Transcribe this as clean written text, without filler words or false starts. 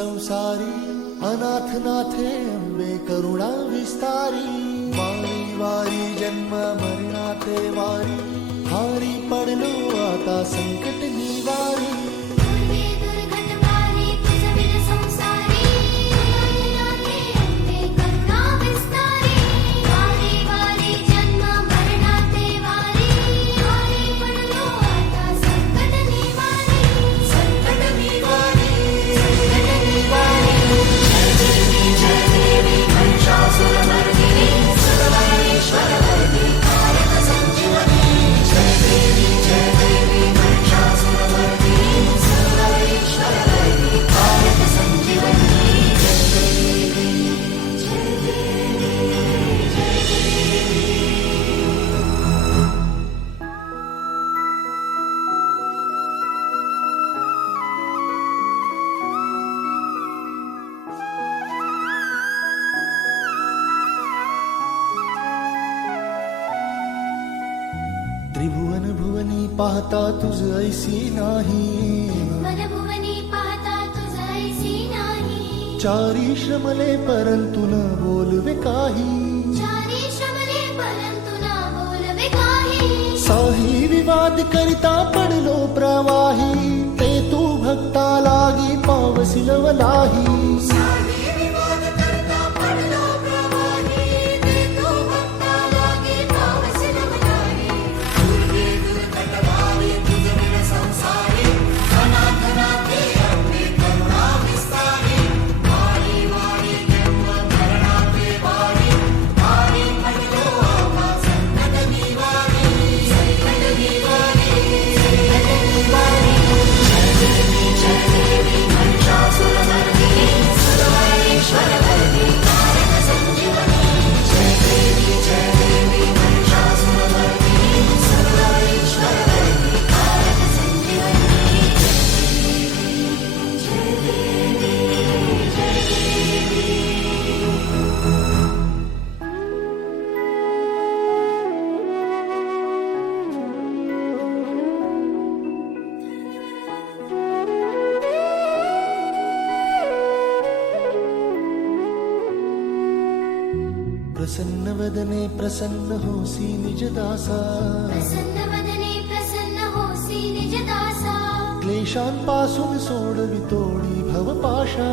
संसारी अनाथ नाथे अंबे करुणा विस्तारी वारी वारी जन्म मरणाते वारी हारी पडलो आता संकट निवारी त्रिभुवन भुवनी पाहता तुझ ऐसी नाही चारी श्रमले परंतु न बोलवे काही साही विवाद करिता पडलो प्रवाही ते तू भक्ता लागी पावसी लवलाही प्रसन्न वदने प्रसन्न होसी निज दासा क्लेशांपासून सोडवितोडी भवपाशा